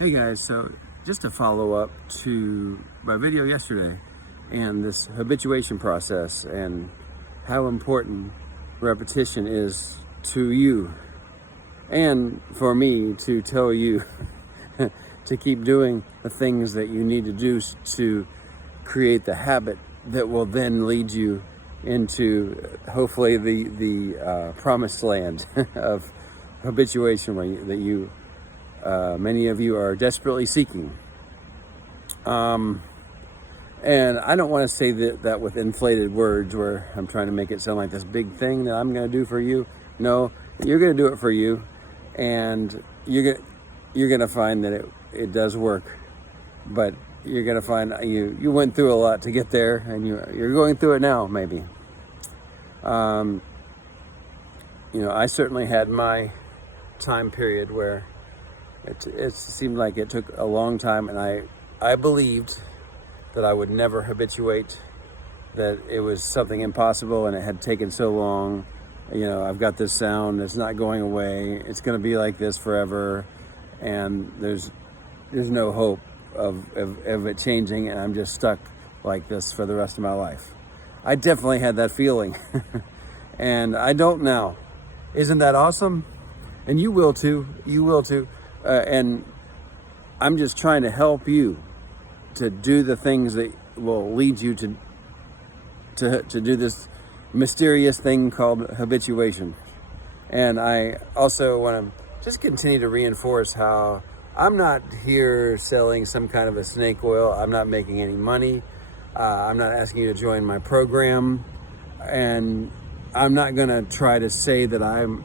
Hey guys, so just to follow up to my video yesterday and this habituation process and how important repetition is to you and for me to tell you to keep doing the things that you need to do to create the habit that will then lead you into hopefully the promised land of habituation that you many of you are desperately seeking. And I don't want to say that with inflated words where I'm trying to make it sound like this big thing that I'm going to do for you. No, you're going to do it for you, and you're going to find that it does work. But you're going to find you went through a lot to get there, and you're going through it now, maybe. I certainly had my time period where it seemed like it took a long time, and I believed that I would never habituate, that it was something impossible, and it had taken so long. I've got this sound that's not going away. It's going to be like this forever, and there's no hope of it changing, and I'm just stuck like this for the rest of my life. I definitely had that feeling, and I don't now. Isn't that awesome? And you will too. You will too. And I'm just trying to help you to do the things that will lead you to do this mysterious thing called habituation. And I also want to just continue to reinforce how I'm not here selling some kind of a snake oil. I'm not making any money. I'm not asking you to join my program, and I'm not going to try to say that I'm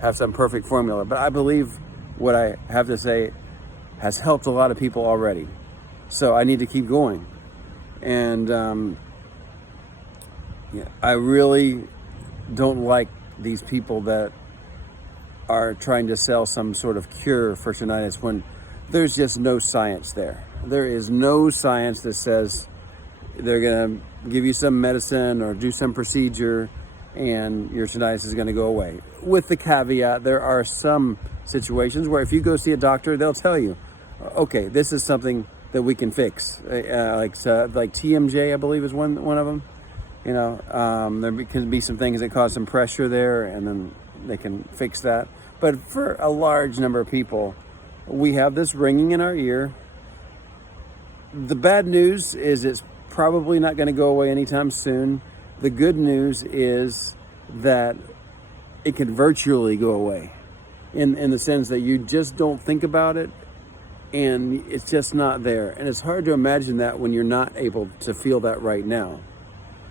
have some perfect formula, but I believe what I have to say has helped a lot of people already. So I need to keep going. And I really don't like these people that are trying to sell some sort of cure for tinnitus when there's just no science there. There is no science that says they're going to give you some medicine or do some procedure and your tinnitus is going to go away. With the caveat, there are some situations where if you go see a doctor, they'll tell you, okay, this is something that we can fix. Like TMJ, I believe, is one of them. There can be some things that cause some pressure there, and then they can fix that. But for a large number of people, we have this ringing in our ear. The bad news is it's probably not going to go away anytime soon. The good news is that it can virtually go away in the sense that you just don't think about it and it's just not there. And it's hard to imagine that when you're not able to feel that right now.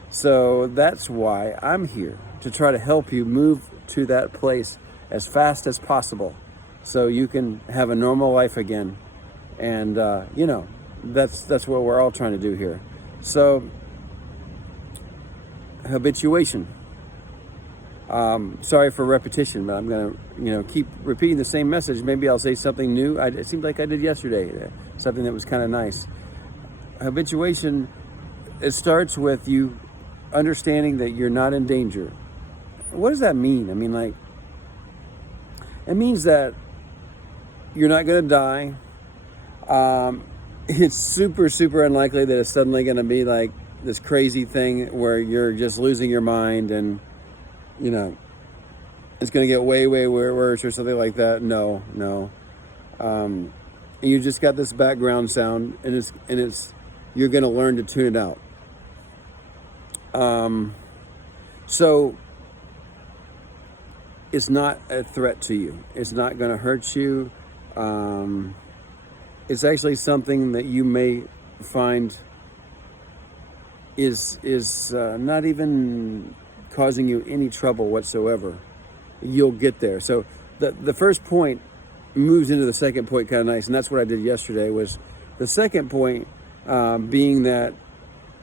So that's why I'm here, to try to help you move to that place as fast as possible so you can have a normal life again. And, that's what we're all trying to do here. So, habituation. Sorry for repetition, but I'm going to, keep repeating the same message. Maybe I'll say something new. It seemed like I did yesterday, something that was kind of nice. Habituation, it starts with you understanding that you're not in danger. What does that mean? I mean, it means that you're not going to die. It's super, super unlikely that it's suddenly going to be like this crazy thing where you're just losing your mind and, it's going to get way, way worse or something like that. No. You just got this background sound and you're going to learn to tune it out. So it's not a threat to you. It's not going to hurt you. It's actually something that you may find is not even causing you any trouble whatsoever. You'll get there. So the first point moves into the second point kind of nice, and that's what I did yesterday. Was the second point being that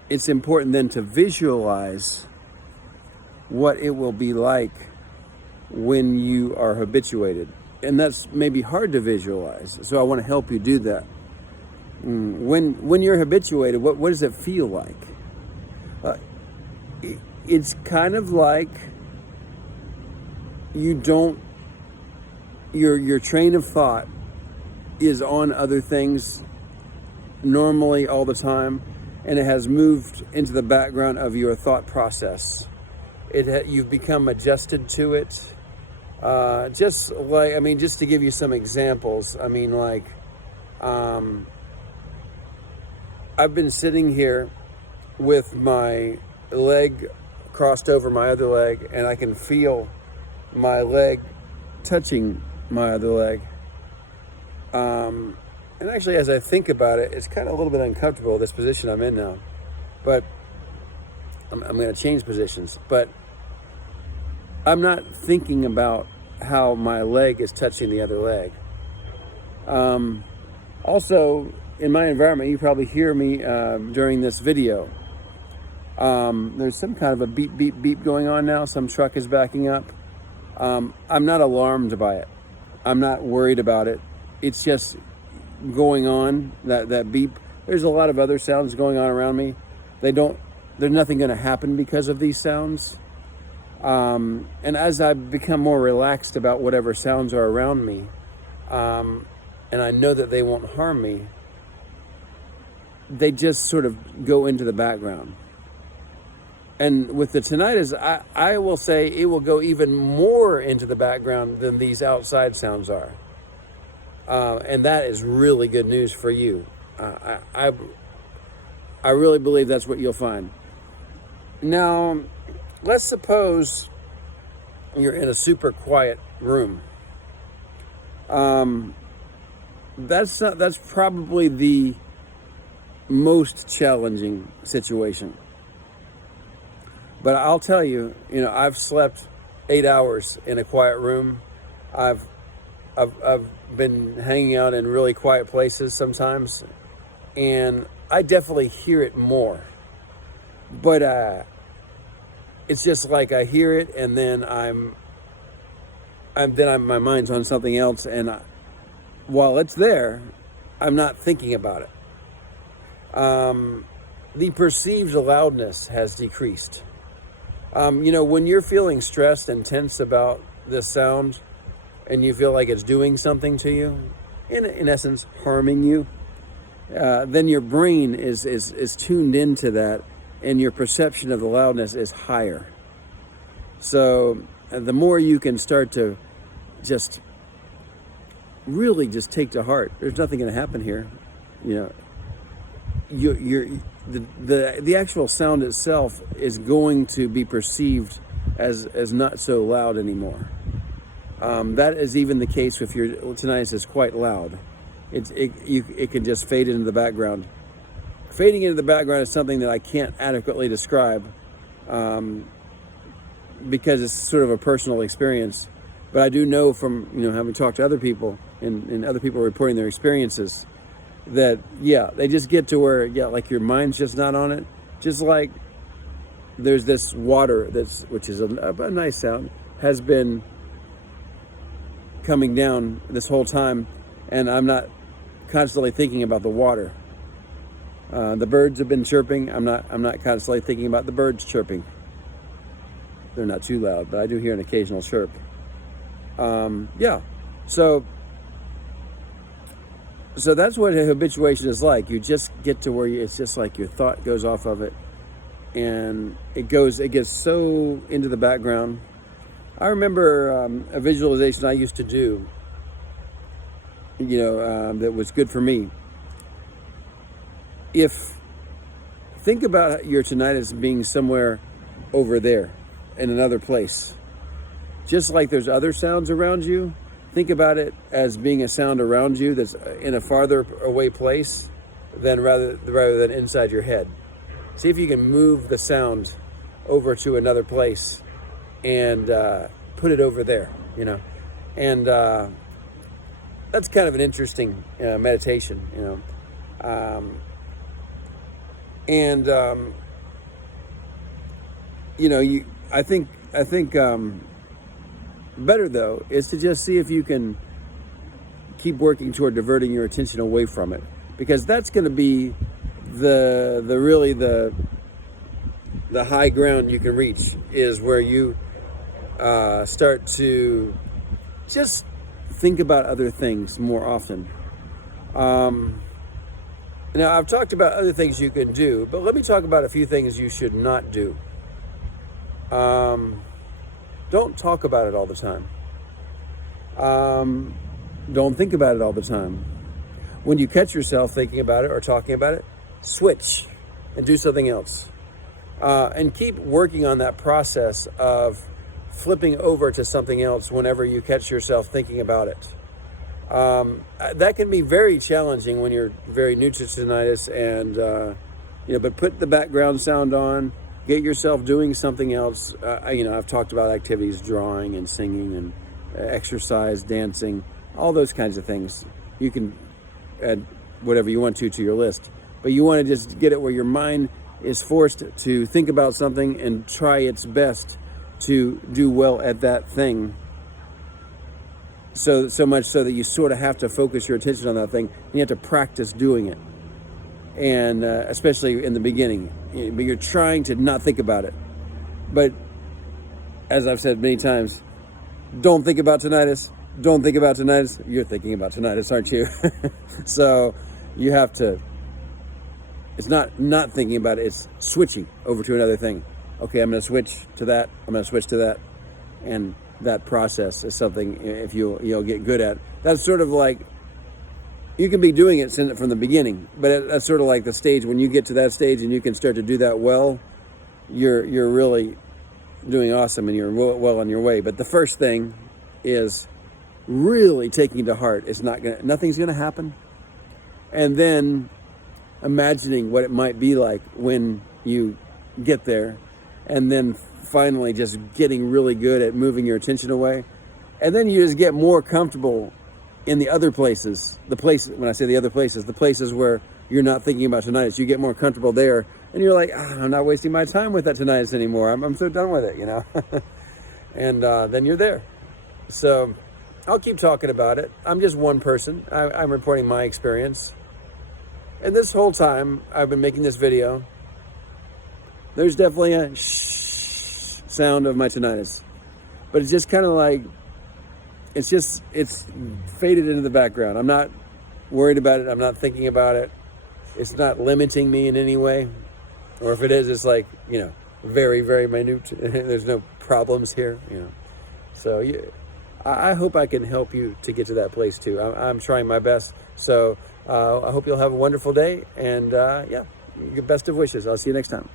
it's important then to visualize what it will be like when you are habituated. And that's maybe hard to visualize. So I want to help you do that. When you're habituated, what does it feel like? It's kind of like you don't your train of thought is on other things normally all the time, and it has moved into the background of your thought process. You've become adjusted to it. Just to give you some examples, I've been sitting here with my leg crossed over my other leg, and I can feel my leg touching my other leg. And actually, as I think about it, it's kind of a little bit uncomfortable, this position I'm in now. But I'm going to change positions. But I'm not thinking about how my leg is touching the other leg. Also, in my environment, you probably hear me during this video. There's some kind of a beep, beep, beep going on now. Some truck is backing up. I'm not alarmed by it. I'm not worried about it. It's just going on, that beep. There's a lot of other sounds going on around me. There's nothing going to happen because of these sounds. And as I become more relaxed about whatever sounds are around me, and I know that they won't harm me, they just sort of go into the background. And with the tinnitus, I will say it will go even more into the background than these outside sounds are. And that is really good news for you. I really believe that's what you'll find. Now, let's suppose you're in a super quiet room. That's probably the most challenging situation. But I'll tell you, I've slept 8 hours in a quiet room. I've been hanging out in really quiet places sometimes, and I definitely hear it more. But it's just like I hear it, and then my mind's on something else, and while it's there, I'm not thinking about it. The perceived loudness has decreased. When you're feeling stressed and tense about this sound, and you feel like it's doing something to you, in essence, harming you, then your brain is tuned into that, and your perception of the loudness is higher. So the more you can start to just really just take to heart, there's nothing going to happen here. The actual sound itself is going to be perceived as not so loud anymore. That is even the case if your tinnitus is quite loud. It can just fade into the background. Fading into the background is something that I can't adequately describe because it's sort of a personal experience. But I do know from having talked to other people and other people reporting their experiences that they just get to where like your mind's just not on it. Just like there's this water which is a nice sound, has been coming down this whole time, and I'm not constantly thinking about the water. The birds have been chirping. I'm not constantly thinking about the birds chirping. They're not too loud, but I do hear an occasional chirp. So that's what habituation is like. You just get to where it's just like your thought goes off of it, and it gets so into the background. I remember a visualization I used to do, that was good for me. Think about your tinnitus being somewhere over there in another place. Just like there's other sounds around you, think about it as being a sound around you that's in a farther away place rather than inside your head. See if you can move the sound over to another place and put it over there, and that's kind of an interesting meditation, I think better though is to just see if you can keep working toward diverting your attention away from it, because that's going to be the high ground you can reach, is where you start to just think about other things more often. Now, I've talked about other things you can do, but let me talk about a few things you should not do. Don't talk about it all the time. Don't think about it all the time. When you catch yourself thinking about it or talking about it, switch and do something else. And keep working on that process of flipping over to something else whenever you catch yourself thinking about it. That can be very challenging when you're very new to tinnitus, and but put the background sound on, get yourself doing something else. I've talked about activities, drawing and singing and exercise, dancing, all those kinds of things. You can add whatever you want to your list, but you want to just get it where your mind is forced to think about something and try its best to do well at that thing. So much so that you sort of have to focus your attention on that thing, and you have to practice doing it. And especially in the beginning, but you're trying to not think about it. But as I've said many times, don't think about tinnitus. Don't think about tinnitus. You're thinking about tinnitus, aren't you? So you have to, it's not thinking about it, it's switching over to another thing. Okay, I'm going to switch to that. I'm going to switch to that. And that process is something, if you'll get good at. That's sort of like, you can be doing it from the beginning, but that's sort of like the stage. When you get to that stage and you can start to do that well, you're really doing awesome and you're well on your way. But the first thing is really taking to heart. Nothing's gonna happen. And then imagining what it might be like when you get there, and then finally just getting really good at moving your attention away. And then you just get more comfortable in the other places. When I say the other places, the places where you're not thinking about tinnitus, you get more comfortable there, and you're like, I'm not wasting my time with that tinnitus anymore. I'm so done with it, and then you're there. So I'll keep talking about it. I'm just one person. I'm reporting my experience. And this whole time I've been making this video, there's definitely a shh sound of my tinnitus. But it's just kind of like, it's faded into the background. I'm not worried about it. I'm not thinking about it. It's not limiting me in any way. Or if it is, it's like, very, very minute. There's no problems here, So I hope I can help you to get to that place too. I'm trying my best. So I hope you'll have a wonderful day. And your best of wishes. I'll see you next time.